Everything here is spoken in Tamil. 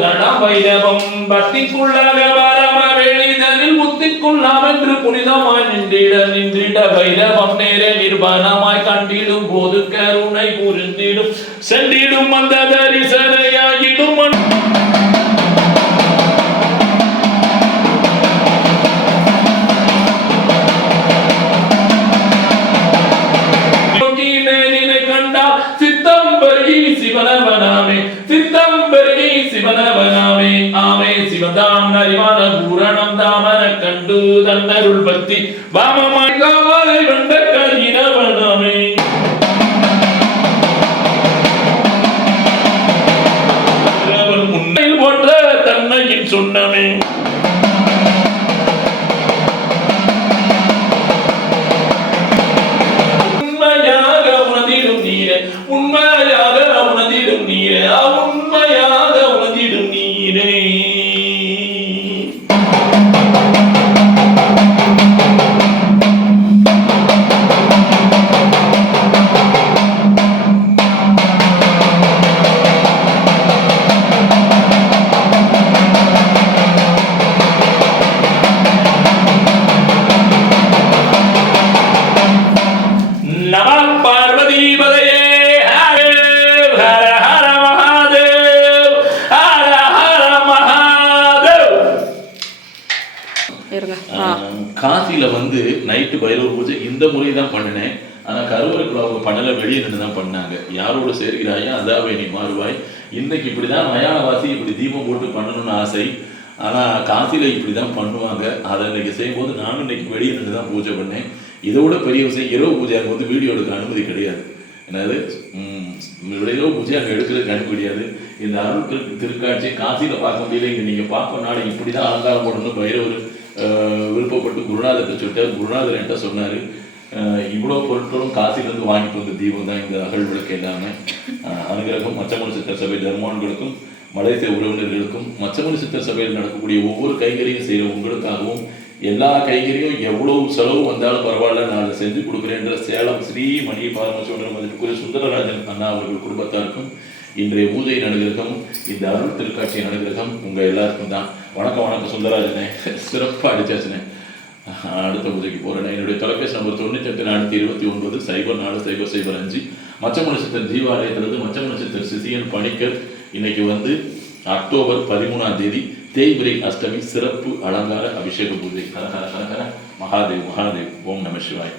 வைரவம் பக்திக்குள்ளாக பரம வெளிதனில் முத்திக்குள்ளாம் என்று புனிதமாய் நின்றிட வைரவம் நேரே நிர்வாணமாய் கண்டிடும் போது கருணை புரிந்திடும் சென்றிடும் அந்த தரிசனையாயிடும் சிவனவனாமே ஆமே சிவதாம் நரிவான பூரணம் தாமன கண்டு தன்னருள் பக்தி வாமமாய் காலை வந்த கலினவனாமே முன்னையில் போன்ற தன்னையின் சொன்னமே உண்மையாக உணர்ந்திடும் நீரே உண்மையாக உணர்ந்திடும் நீரே உண்மையாக உணர்ந்திடும் நீரே காசியில வந்து நைட்டு பைரவர் பூஜை இந்த முறை தான் பண்ணினேன். ஆனா கருவறைக்குள்ள அவங்க பண்ணல, வெளியே நின்று தான் பண்ணாங்க. யாரோட சேர்க்கிறாயா அதாவே நீ மாறுவாய். இன்னைக்கு இப்படிதான் மயானவாசி இப்படி தீபம் போட்டு பண்ணணும்னு ஆசை. ஆனா காசியில இப்படிதான் பண்ணுவாங்க. அதை இன்னைக்கு செய்யும்போது நானும் இன்னைக்கு வெளியே நின்று தான் பூஜை பண்ணேன். இதோட பெரிய விஷயம், இரவு பூஜை அங்கே வந்து வீடியோ எடுக்க அனுமதி கிடையாது. என்னது இரவு பூஜை அங்கே எடுக்கிறதுக்கு அனுமதி கிடையாது. இந்த அருள் திருக்காட்சி காசியில பார்க்க முடியல. இங்க நீங்க பார்க்க நாடு இப்படிதான் அலங்காரம் போடணும் பைரவர் விருப்பப்பட்டு குருநாதர்கிட்ட சொல்லிட்டார். குருநாதர் என்கிட்ட சொன்னார், இவ்வளோ பொருட்களும் காசிலிருந்து வாங்கிட்டு வந்த தீபம் தான் இந்த அகல் விளக்கு எல்லாமே. அனுகிரகம் மச்சமணி சித்தர் சபை தர்மான்களுக்கும் மலேசிய உறவினர்களுக்கும் மச்சமணி சித்தர் சபையில் நடக்கக்கூடிய ஒவ்வொரு கைகளையும் செய்கிற உங்களுக்காகவும் எல்லா கைகளையும் எவ்வளவு செலவு வந்தாலும் பரவாயில்ல நான் செஞ்சு கொடுக்குறேன்ற சேலம் ஸ்ரீ மணி பாரமசோதரர் மதிப்புக்குரிய சுந்தரராஜன் அண்ணா அவர்கள் குடும்பத்தாருக்கும் இன்றைய பூஜை அனுகிரகம் இந்த அருள் திருக்காட்சியின் அனுகிரகம் உங்கள் எல்லாருக்கும் தான். வணக்கம் வணக்கம் சுந்தரராஜனே, சிறப்பாக அடிச்சாச்சுனே. அடுத்த பூஜைக்கு போகிறேன். என்னுடைய தொலைபேசி நம்பர் 98 429 04 005. மச்சமணி சித்தர் ஜீவாலயத்திலிருந்து மச்சமணி சித்தர் சிசியன் பணிக்கர். இன்னைக்கு வந்து அக்டோபர் 13ஆம் தேதி தேய்பிரை அஷ்டமி சிறப்பு அலங்கார அபிஷேக பூஜை. ஹர ஹர ஹர ஹர மகாதேவ் மகாதேவ். ஓம் நம சிவாய்.